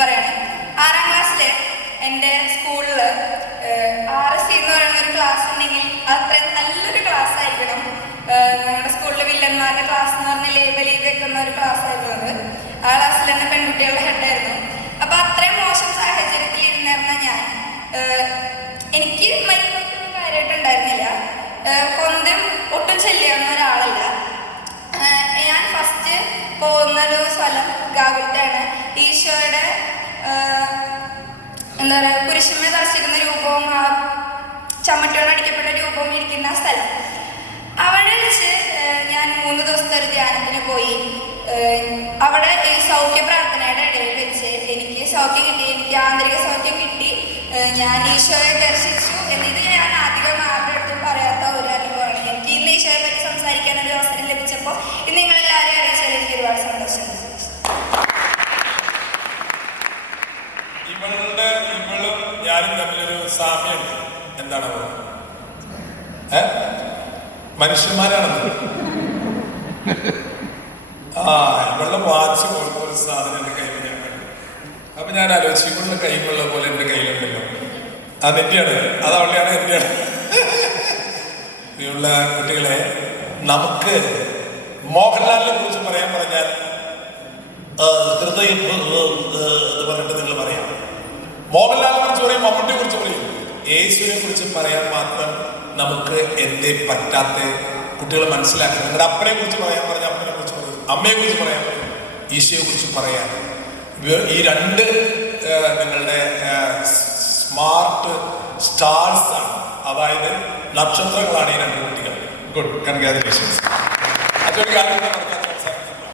പറയാണ് ആറാം ക്ലാസ്സിലെ എന്റെ സ്കൂളിൽ ആർ എസ് സി എന്ന് പറയുന്ന ഒരു ക്ലാസ് ഉണ്ടെങ്കിൽ അത്രയും നല്ലൊരു ക്ലാസ് ആയിരിക്കണം. ഞങ്ങളുടെ സ്കൂളിലെ വില്ലന്മാരുടെ ക്ലാസ് എന്ന് പറഞ്ഞ ലേബൽ ചെയ്ത് വെക്കുന്ന ഒരു ക്ലാസ് ആയിരുന്നു അത്. ആ ക്ലാസ്സിൽ തന്നെ പെൺകുട്ടികളുടെ ഹെഡായിരുന്നു അപ്പൊ അത്രയും മോശം സാഹചര്യത്തിൽ ഇരുന്നിരുന്ന ഞാൻ എനിക്ക് മൈക്കൊന്നും കാര്യമായിട്ടുണ്ടായിരുന്നില്ല. കൊന്തം ഒട്ടും ചെല്ലിയാവുന്ന ഒരാളല്ല. ഞാൻ ഫസ്റ്റ് പോകുന്നൊരു സ്ഥലം ഗാകുലത്താണ് ഈശോയുടെ എന്താ പറയുക കുരിശുമേ ദർശിക്കുന്ന രൂപവും ആ ചമ്മട്ടിയോട് അടിക്കപ്പെട്ട രൂപവും ഇരിക്കുന്ന സ്ഥലം. അവിടെ വെച്ച് ഞാൻ മൂന്ന് ദിവസത്തെ ഒരു ധ്യാനത്തിന് പോയി. അവിടെ ഈ സൗഖ്യ പ്രാർത്ഥനയുടെ ഇടയിൽ വെച്ച് എനിക്ക് സൗഖ്യം കിട്ടി എനിക്ക് ആന്തരിക സൗഖ്യം കിട്ടി. ഞാൻ ഈശോയെ ദർശിച്ചു. എന്നിത് ഞാൻ അധികം ആരുടെ അടുത്തും പറയാത്ത ഒരു അനുഭവമാണ്. എനിക്ക് ഇന്ന് ഈശോയെ പറ്റി സംസാരിക്കാൻ ഒരു അവസരം ലഭിച്ചപ്പോൾ ഇന്ന് നിങ്ങളെല്ലാവരും ഞാനും തമ്മിലൊരു സാമ്യമുണ്ട് എന്താണത് ഏ? മനുഷ്യന്മാരാണെന്ന് ആ ഇവളുടെ വാച്ച് പോലത്തെ ഒരു സാധനം എന്റെ കയ്യിൽ ഞാൻ കണ്ടു. അപ്പൊ ഞാൻ ആലോചിച്ചു ഇവളുടെ കൈമുള്ള പോലെ എന്റെ കയ്യിലുണ്ടല്ലോ. അത് എന്റെയാണ് അത് അവളുടെയാണ് എന്റെയാണ്. ഇവളുടെ കുട്ടികളെ നമുക്ക് മോഹൻലാലിനെ കുറിച്ച് പറയാൻ പറഞ്ഞാൽ ഹൃദയം എന്ന് പറഞ്ഞിട്ട് നിങ്ങൾ പറയാം. മോഹൻലാലിനെ കുറിച്ച് പറയും മമ്മൂട്ടിയെ കുറിച്ച് പറയും. യേശുവിനെ കുറിച്ച് പറയാൻ മാത്രം നമുക്ക് എന്തേ പറ്റാത്ത കുട്ടികൾ മനസ്സിലാക്കണം നിങ്ങളുടെ അപ്പനെ കുറിച്ച് പറയാൻ പറഞ്ഞ അപ്പനെ കുറിച്ച് പറയും. അമ്മയെ കുറിച്ച് പറയാൻ പറയും. ഈശോയെ കുറിച്ച് പറയാൻ. ഈ രണ്ട് നിങ്ങളുടെ സ്മാർട്ട് സ്റ്റാർസ് ആണ്. അതായത് നക്ഷത്രങ്ങളാണ് ഈ രണ്ട് കുട്ടികൾ. ഗുഡ്. കൺഗ്രാജുലേഷൻസ് അതൊരു കാര്യം